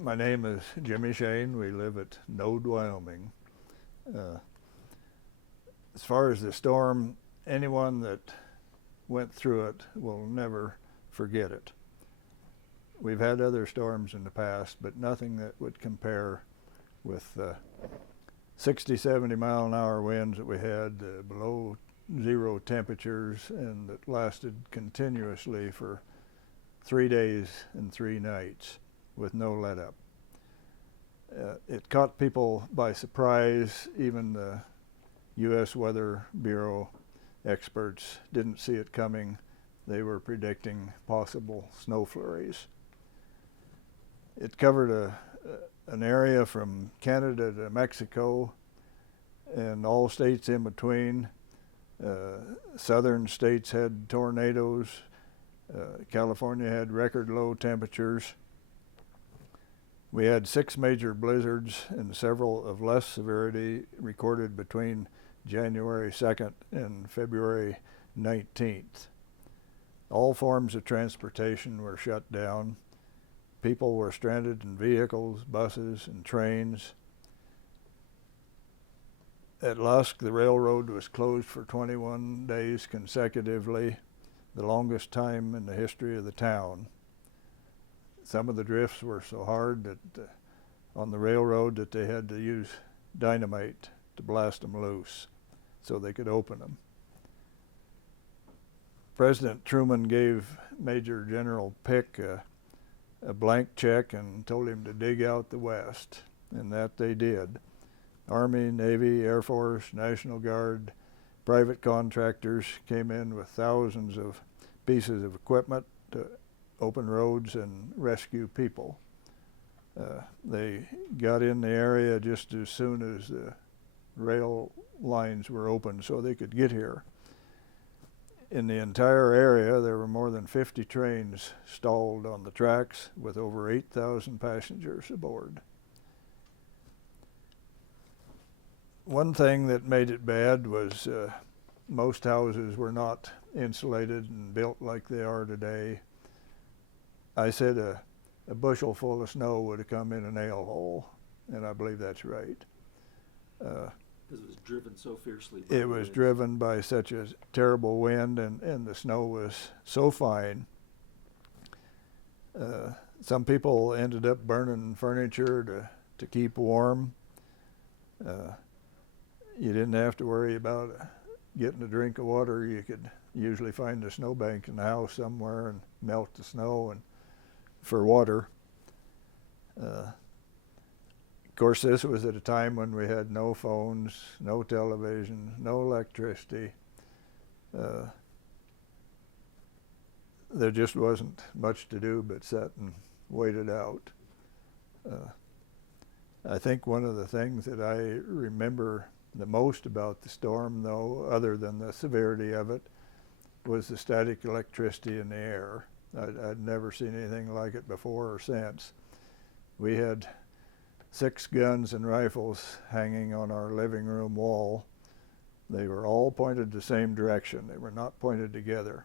My name is Jimmy Shane. We live at Node, Wyoming. Uh, as far as the storm, anyone that went through it will never forget it. We've had other storms in the past, but nothing that would compare with 60, 70 mile an hour winds that we had, below zero temperatures, and that lasted continuously for 3 days and 3 nights with no let up. It caught people by surprise. Even the U.S. Weather Bureau experts didn't see it coming. They were predicting possible snow flurries. It covered an area from Canada to Mexico and all states in between. Southern states had tornadoes. California had record low temperatures. We had 6 major blizzards and several of less severity recorded between January 2nd and February 19th. All forms of transportation were shut down. People were stranded in vehicles, buses, and trains. At Lusk, the railroad was closed for 21 days consecutively, the longest time in the history of the town. Some of the drifts were so hard that on the railroad that they had to use dynamite to blast them loose so they could open them. President Truman gave Major General Pick a blank check and told him to dig out the West, and that they did. Army, Navy, Air Force, National Guard, private contractors came in with thousands of pieces of equipment to open roads and rescue people. They got in the area just as soon as the rail lines were open so they could get here. In the entire area, there were more than 50 trains stalled on the tracks with over 8,000 passengers aboard. One thing that made it bad was most houses were not insulated and built like they are today. I said a bushel full of snow would have come in a nail hole, and I believe that's right. Because it was driven so fiercely. It was driven by such a terrible wind, and the snow was so fine. Some people ended up burning furniture to keep warm. You didn't have to worry about getting a drink of water. You could usually find a snowbank in the house somewhere and melt the snow and for water. Of course, this was at a time when we had no phones, no television, no electricity. There just wasn't much to do but sit and wait it out. I think one of the things that I remember the most about the storm, though, other than the severity of it, was the static electricity in the air. I'd never seen anything like it before or since. We had 6 guns and rifles hanging on our living room wall. They were all pointed the same direction. They were not pointed together.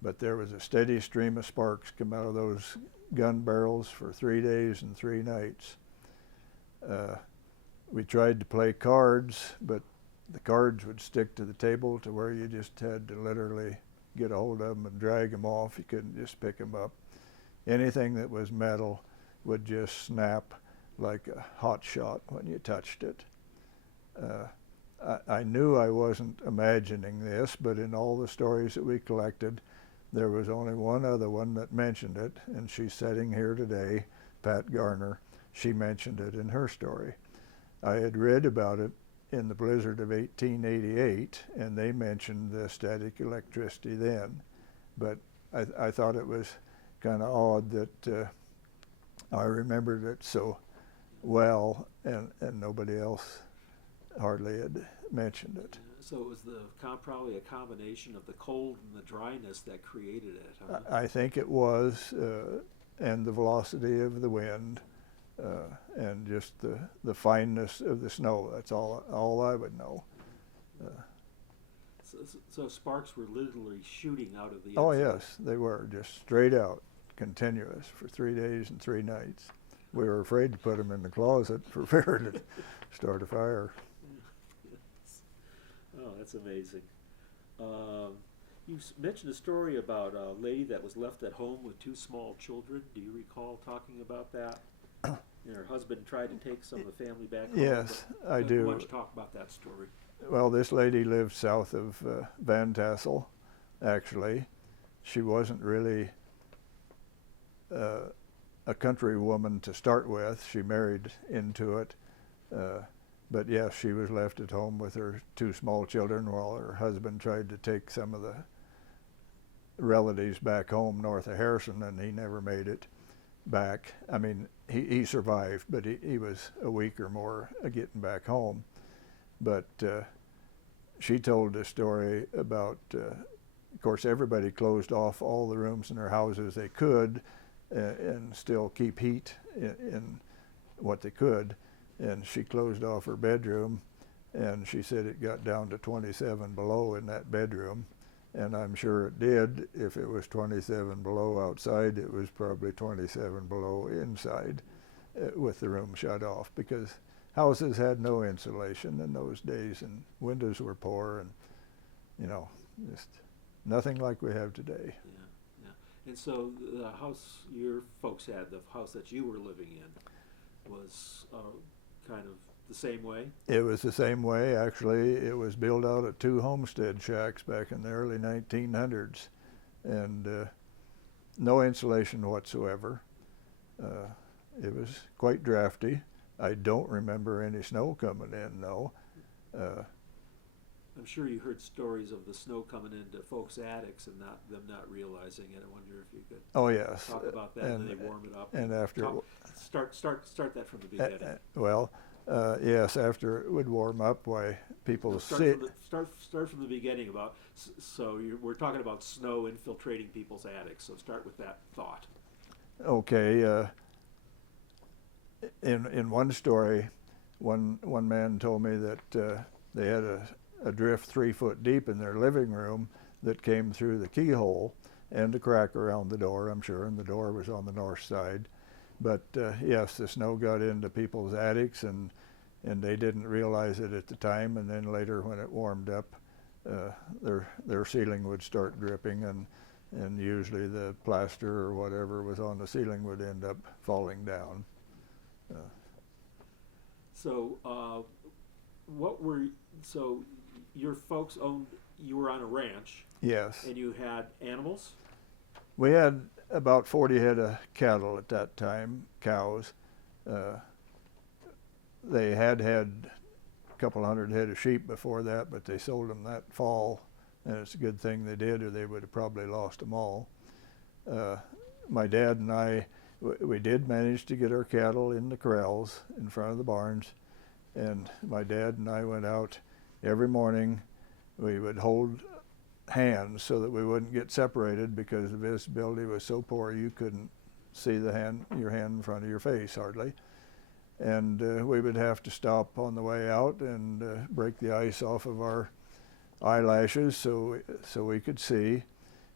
But there was a steady stream of sparks come out of those gun barrels for 3 days and 3 nights. We tried to play cards, but the cards would stick to the table to where you just had to literally get a hold of them and drag them off. You couldn't just pick them up. Anything that was metal would just snap like a hot shot when you touched it. I knew I wasn't imagining this, but in all the stories that we collected, there was only one other one that mentioned it, and she's sitting here today, Pat Garner. She mentioned it in her story. I had read about it in the blizzard of 1888, and they mentioned the static electricity then. But I thought it was kind of odd that I remembered it so well, and nobody else hardly had mentioned it. So it was probably a combination of the cold and the dryness that created it, huh? I think it was, and the velocity of the wind. And just the fineness of the snow. That's all I would know. So sparks were literally shooting out of the Oh inside. yes, they were just straight out, continuous for 3 days and 3 nights. We were afraid to put them in the closet for fear to start a fire. Oh, that's amazing. You mentioned a story about a lady that was left at home with two small children. Do you recall talking about that? And her husband tried to take some of the family back home. Yes, I Why do. don't you talk about that story? Well, this lady lived south of Van Tassel, actually. She wasn't really a country woman to start with. She married into it. But yes, she was left at home with her two small children while her husband tried to take some of the relatives back home north of Harrison, and he never made it back. I mean, he survived, but he was a week or more getting back home. But she told a story about, of course, everybody closed off all the rooms in their houses they could and still keep heat in what they could. And she closed off her bedroom, and she said it got down to 27 below in that bedroom. And I'm sure it did. If it was 27 below outside, it was probably 27 below inside with the room shut off, because houses had no insulation in those days, and windows were poor, and, you know, just nothing like we have today. Yeah, yeah. And so the house your folks had, the house that you were living in, was kind of the same way? It was the same way. Actually, it was built out of two homestead shacks back in the early 1900s, and no insulation whatsoever. It was quite drafty. I don't remember any snow coming in, though. I'm sure you heard stories of the snow coming into folks' attics and them not realizing it. I wonder if you could Oh yes, talk about that, and then they warm it up. And after start that from the beginning. Well, yes, after it would warm up, why people start from the beginning about. So we're talking about snow infiltrating people's attics. So start with that thought. Okay. In one story, one man told me that they had a drift 3 foot deep in their living room that came through the keyhole and a crack around the door, I'm sure, and the door was on the north side. But yes, the snow got into people's attics, and they didn't realize it at the time, and then later when it warmed up, their ceiling would start dripping, and usually the plaster or whatever was on the ceiling would end up falling down. So your folks owned, you were on a ranch. Yes. And you had animals? We had about 40 head of cattle at that time, cows. They had a couple hundred head of sheep before that, but they sold them that fall, and it's a good thing they did, or they would have probably lost them all. My dad and I, we did manage to get our cattle in the corrals in front of the barns, and my dad and I went out every morning. We would hold hands so that we wouldn't get separated, because the visibility was so poor you couldn't see your hand in front of your face hardly. And we would have to stop on the way out and break the ice off of our eyelashes so we could see.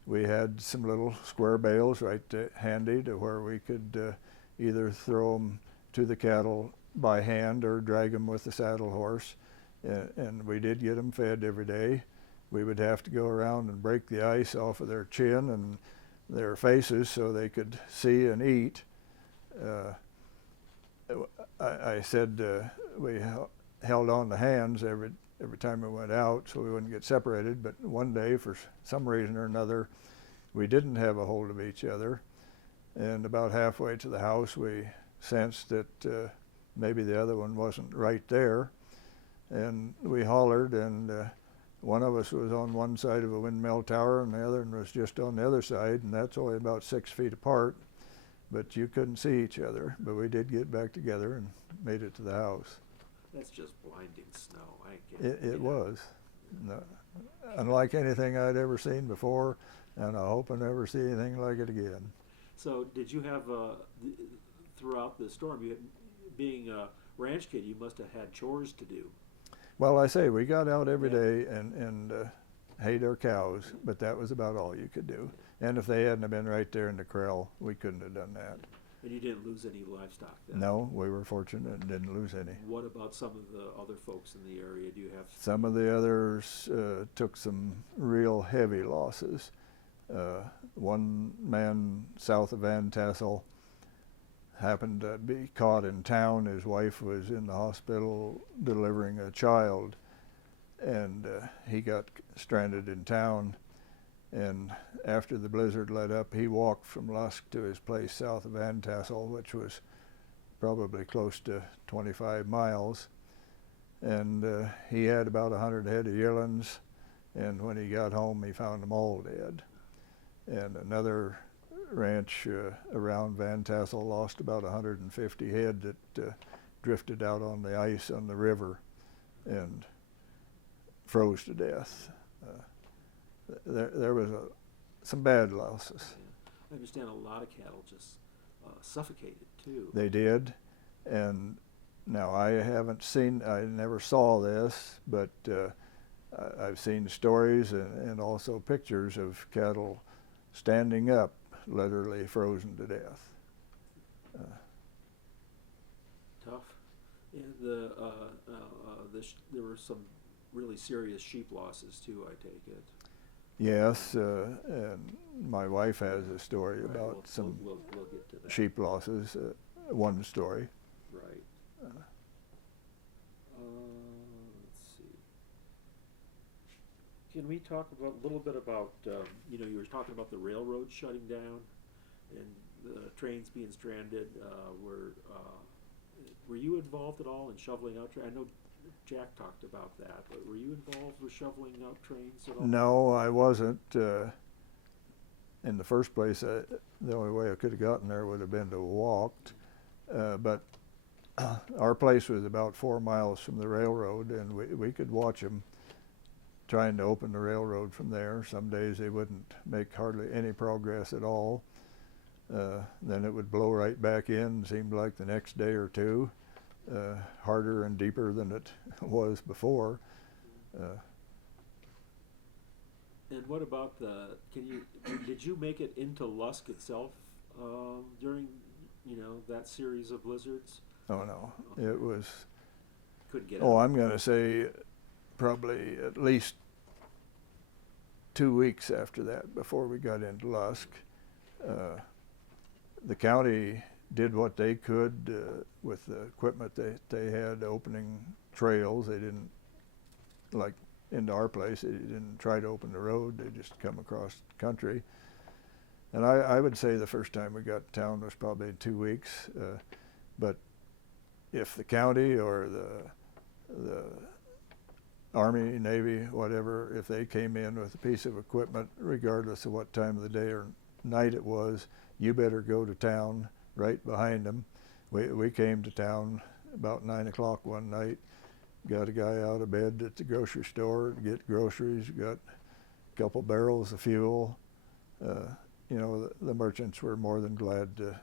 We had some little square bales right handy to where we could either throw them to the cattle by hand or drag them with the saddle horse. And we did get them fed every day. We would have to go around and break the ice off of their chin and their faces so they could see and eat. I said we held on to hands every time we went out so we wouldn't get separated, but one day for some reason or another we didn't have a hold of each other, and about halfway to the house we sensed that maybe the other one wasn't right there, and we hollered, and one of us was on one side of a windmill tower and the other one was just on the other side, and that's only about 6 feet apart, but you couldn't see each other. But we did get back together and made it to the house. That's just blinding snow. It was. No, unlike anything I'd ever seen before, and I hope I never see anything like it again. So did you have, throughout the storm, being a ranch kid, you must have had chores to do? Well, I say, we got out every day and hayed our cows, but that was about all you could do. And if they hadn't have been right there in the corral, we couldn't have done that. And you didn't lose any livestock then? No, we were fortunate and didn't lose any. What about some of the other folks in the area? Do you have? Some of the others took some real heavy losses. One man south of Van Tassel happened to be caught in town. His wife was in the hospital delivering a child, and he got stranded in town. And after the blizzard let up, he walked from Lusk to his place south of Van Tassel, which was probably close to 25 miles. And he had about 100 head of yearlings, and when he got home, he found them all dead. And another ranch around Van Tassel lost about 150 head that drifted out on the ice on the river and froze to death. There was some bad losses. Yeah. I understand a lot of cattle just suffocated too. They did, and now I never saw this, but I've seen stories and also pictures of cattle standing up, literally frozen to death. Tough. And there were some really serious sheep losses too, I take it. Yes, and my wife has a story Right, about we'll get to that. sheep losses, one story. Right. Let's see. Can we talk a little bit about, you were talking about the railroad shutting down and the trains being stranded. Were you involved at all in shoveling out trains? I know Jack talked about that, but were you involved with shoveling out trains at all? No, I wasn't. In the first place, the only way I could have gotten there would have been to walked. But our place was about 4 miles from the railroad, and we could watch them trying to open the railroad from there. Some days they wouldn't make hardly any progress at all. Then it would blow right back in, seemed like the next day or two, harder and deeper than it was before. And what about did you make it into Lusk itself during, that series of blizzards? Oh no, Okay. it was, Couldn't get out. I'm going to say probably at least 2 weeks after that before we got into Lusk. The county did what they could with the equipment they had, opening trails. They didn't, like into our place, they didn't try to open the road, they just come across the country. And I would say the first time we got to town was probably 2 weeks, but if the county or the Army, Navy, whatever, if they came in with a piece of equipment, regardless of what time of the day or night it was, you better go to town right behind them. We came to town about 9 o'clock one night, got a guy out of bed at the grocery store to get groceries, got a couple barrels of fuel. The merchants were more than glad to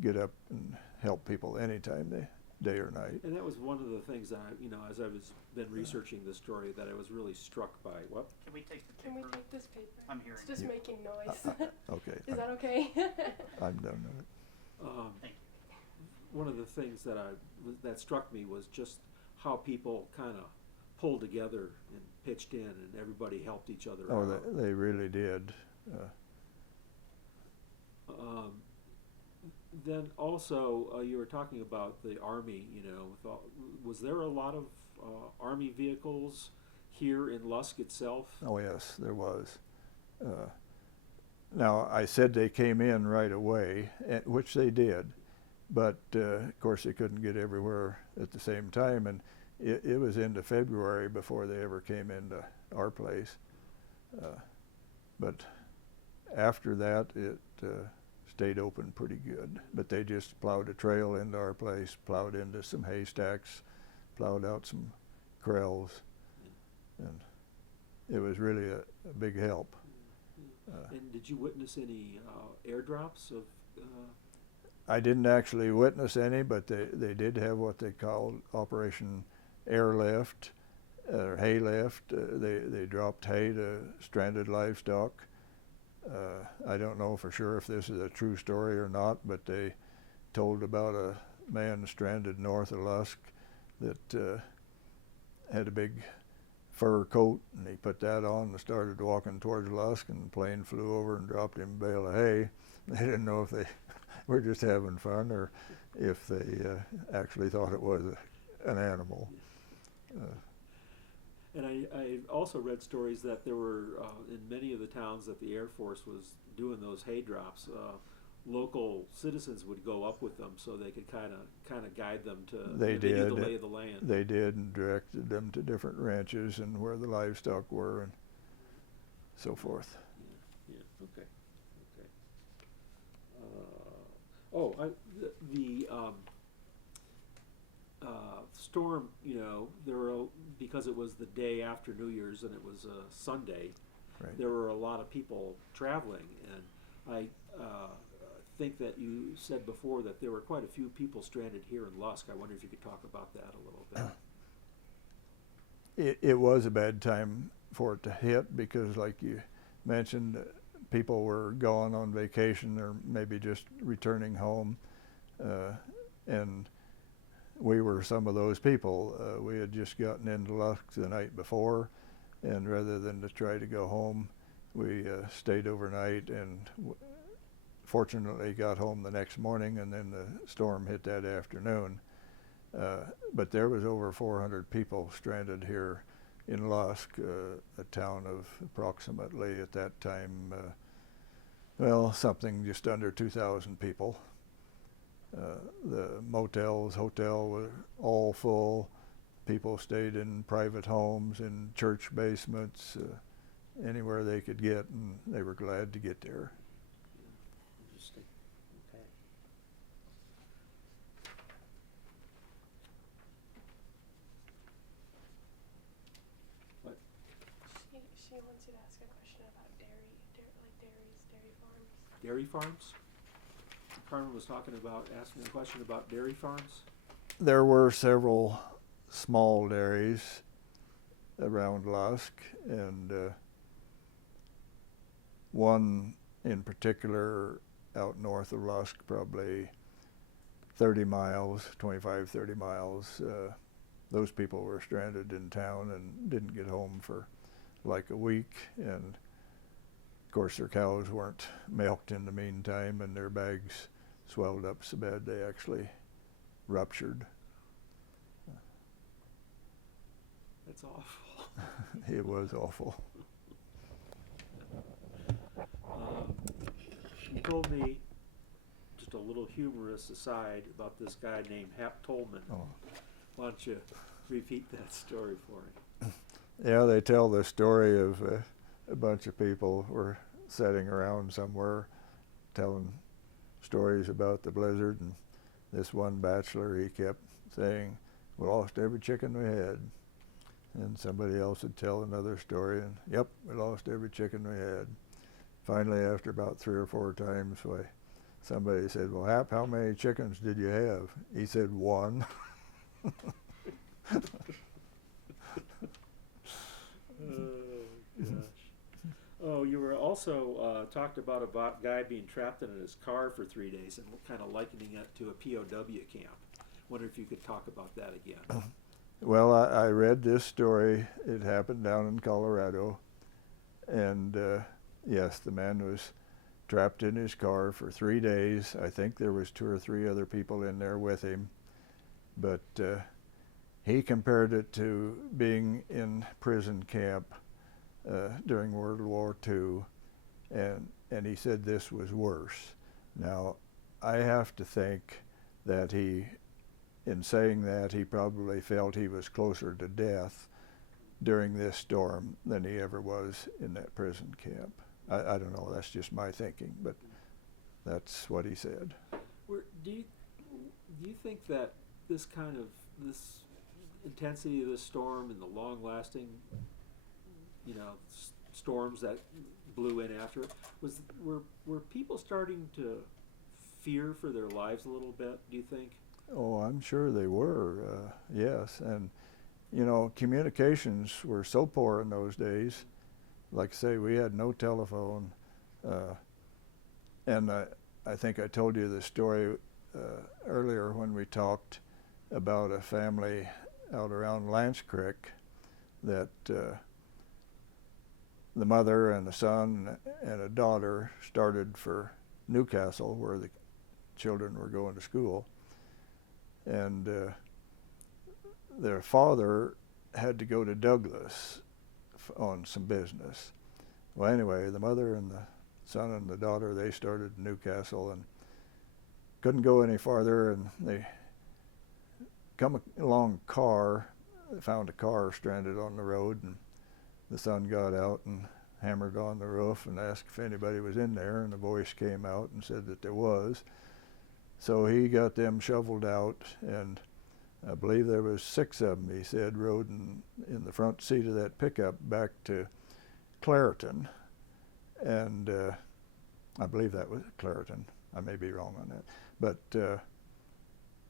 get up and help people anytime, day or night. And that was one of the things that as I was been researching this story, that I was really struck by. What? Can we take the Can paper? we take this paper? I'm hearing It's just you. making noise. Okay. Is that okay? I'm done with it. Thank you. One of the things that struck me was just how people kind of pulled together and pitched in, and everybody helped each other Oh, out. they really did. Then also, you were talking about the Army, was there a lot of Army vehicles here in Lusk itself? Oh yes, there was. Now I said they came in right away, which they did, but of course they couldn't get everywhere at the same time, and it was into February before they ever came into our place. But after that, it stayed open pretty good. But they just plowed a trail into our place, plowed into some haystacks, plowed out some corrals, and it was really a big help. And did you witness any airdrops of? I didn't actually witness any, but they did have what they called Operation Airlift or Haylift. They dropped hay to stranded livestock. I don't know for sure if this is a true story or not, but they told about a man stranded north of Lusk that had a big fur coat, and he put that on and started walking towards Lusk, and the plane flew over and dropped him a bale of hay. They didn't know if they were just having fun or if they actually thought it was an animal. And I also read stories that there were, in many of the towns that the Air Force was doing those hay drops, local citizens would go up with them so they could kind of guide them to They they knew did. the lay of the land. They did, and directed them to different ranches and where the livestock were and so forth. Yeah, okay. The storm, there were, because it was the day after New Year's and it was a Sunday, Right. there were a lot of people traveling, and I think that you said before that there were quite a few people stranded here in Lusk. I wonder if you could talk about that a little bit. It was a bad time for it to hit because, like you mentioned, people were gone on vacation or maybe just returning home, and we were some of those people. We had just gotten into Lusk the night before, and rather than to try to go home, we stayed overnight and fortunately got home the next morning, and then the storm hit that afternoon. But there was over 400 people stranded here in Lusk, a town of approximately at that time, something just under 2,000 people. The hotel were all full. People stayed in private homes, in church basements, anywhere they could get, and they were glad to get there. Interesting. Okay. What? She wants you to ask a question about dairy farms. Dairy farms? Carmen was asking a question about dairy farms. There were several small dairies around Lusk, and one in particular out north of Lusk, probably 30 miles, 25, 30 miles. Those people were stranded in town and didn't get home for like a week, and of course their cows weren't milked in the meantime, and their bags swelled up so bad they actually ruptured. That's awful. It was awful. You told me, just a little humorous aside, about this guy named Hap Tolman. Oh. Why don't you repeat that story for me? Yeah, they tell the story of a bunch of people were sitting around somewhere telling stories about the blizzard, and this one bachelor, he kept saying, "We lost every chicken we had." And somebody else would tell another story, and yep, we lost every chicken we had. Finally, after about 3 or 4 times, somebody said, "Well, Hap, how many chickens did you have?" He said, "1." Oh, gosh. Oh, you were also talked about a guy being trapped in his car for 3 days and kind of likening it to a POW camp. Wonder if you could talk about that again. Well, I read this story. It happened down in Colorado, and yes, the man was trapped in his car for 3 days. I think there was 2 or 3 other people in there with him, but he compared it to being in prison camp during World War II, and he said this was worse. Now, I have to think that in saying that, he probably felt he was closer to death during this storm than he ever was in that prison camp. I don't know, that's just my thinking, but that's what he said. Do you think that this intensity of this storm and the long-lasting, storms that blew in after, were people starting to fear for their lives a little bit, do you think? Oh, I'm sure they were, yes. And, communications were so poor in those days. Like I say, we had no telephone. And I think I told you the story earlier when we talked about a family out around Lance Creek that the mother and the son and a daughter started for Newcastle, where the children were going to school, and their father had to go to Douglas on some business. Well, anyway, the mother and the son and the daughter, they started in Newcastle and couldn't go any farther, and they come along a car. They found a car stranded on the road, and the son got out and hammered on the roof and asked if anybody was in there, and a voice came out and said that there was. So he got them shoveled out, and I believe there was 6 of them, he said, rode in the front seat of that pickup back to Clareton. And I believe that was Clareton. I may be wrong on that. But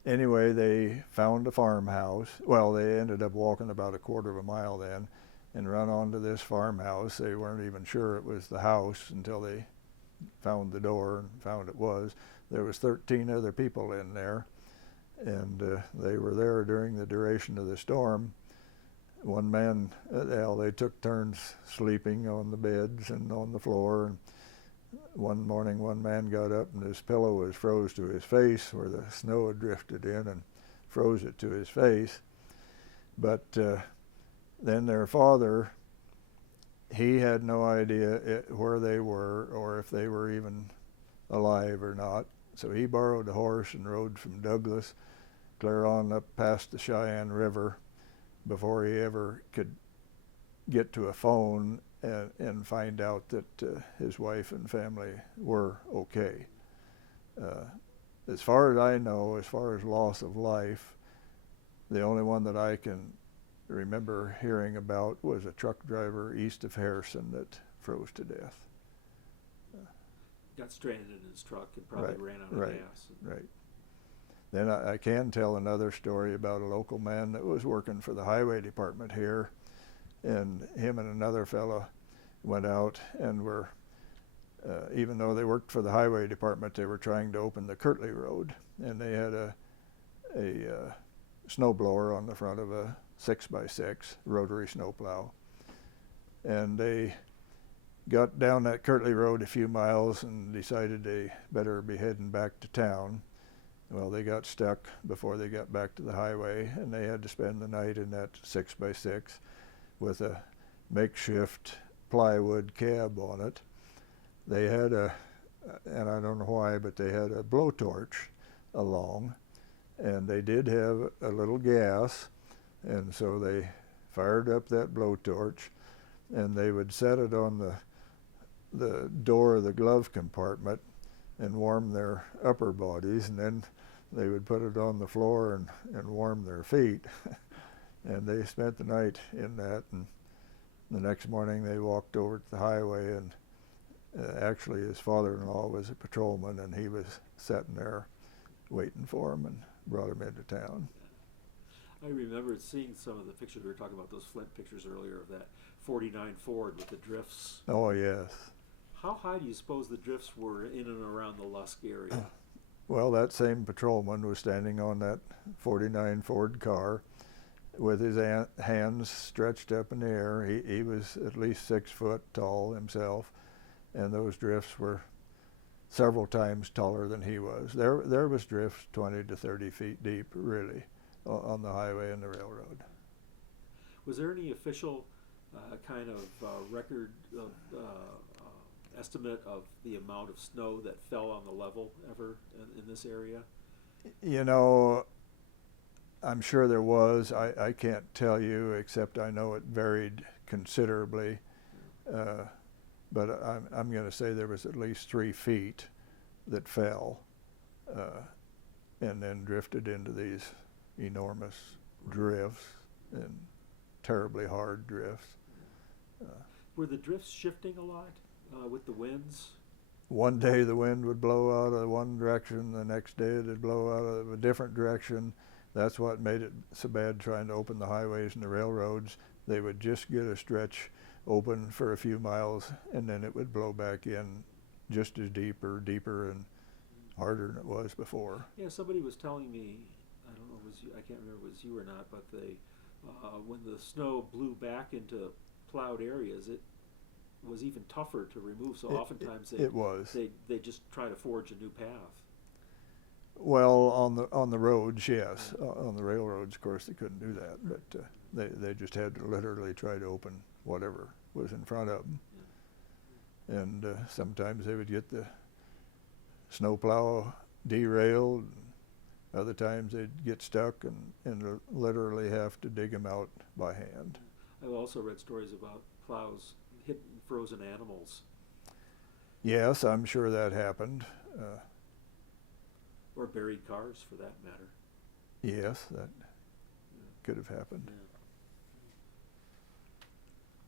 anyway, they found a farmhouse. Well, they ended up walking about a quarter of a mile then and run onto this farmhouse. They weren't even sure it was the house until they found the door and found it was. There was 13 other people in there, and they were there during the duration of the storm. One man, they took turns sleeping on the beds and on the floor, and one morning one man got up and his pillow was froze to his face where the snow had drifted in and froze it to his face. But then their father, he had no idea where they were or if they were even alive or not. So he borrowed a horse and rode from Douglas clear on up past the Cheyenne River before he ever could get to a phone and find out that his wife and family were okay. As far as I know, as far as loss of life, the only one that I can remember hearing about was a truck driver east of Harrison that froze to death. Got stranded in his truck and probably ran out of gas. Right. Then I can tell another story about a local man that was working for the highway department here, and him and another fellow went out and were, even though they worked for the highway department, they were trying to open the Kirtley Road, and they had a snow blower on the front of a 6x6 rotary snowplow, and they got down that Kirtley Road a few miles and decided they better be heading back to town. Well, they got stuck before they got back to the highway, and they had to spend the night in that 6x6 with a makeshift plywood cab on it. They had and I don't know why, but they had a blowtorch along, and they did have a little gas, and so they fired up that blowtorch, and they would set it on the door of the glove compartment and warm their upper bodies, and then they would put it on the floor and warm their feet. And they spent the night in that, and the next morning they walked over to the highway, and actually his father-in-law was a patrolman, and he was sitting there waiting for him and brought him into town. I remember seeing some of the pictures. We were talking about those Flint pictures earlier of that 49 Ford with the drifts. Oh, yes. How high do you suppose the drifts were in and around the Lusk area? Well, that same patrolman was standing on that 49 Ford car with his hands stretched up in the air. He was at least 6 foot tall himself, and those drifts were several times taller than he was. There was drifts 20 to 30 feet deep, really, on the highway and the railroad. Was there any official kind of record estimate of the amount of snow that fell on the level ever in this area? You know, I'm sure there was. I can't tell you, except I know it varied considerably. But I'm going to say there was at least 3 feet that fell and then drifted into these enormous drifts, and terribly hard drifts. Were the drifts shifting a lot with the winds? One day the wind would blow out of one direction, the next day it would blow out of a different direction. That's what made it so bad trying to open the highways and the railroads. They would just get a stretch open for a few miles, and then it would blow back in just as deeper, and harder than it was before. Yeah, somebody was telling me, I don't know, it was you, I can't remember if it was you or not, but they, when the snow blew back into plowed areas, it was even tougher to remove. So oftentimes It was. they just try to forge a new path. Well, on the roads, yes. On the railroads, of course, they couldn't do that, but they just had to literally try to open whatever was in front of them. Yeah. And sometimes they would get the snowplow derailed. Other times they'd get stuck and literally have to dig them out by hand. I've also read stories about plows hitting frozen animals. Yes, I'm sure that happened. Or buried cars, for that matter. Yes, that Yeah. could have happened. Yeah.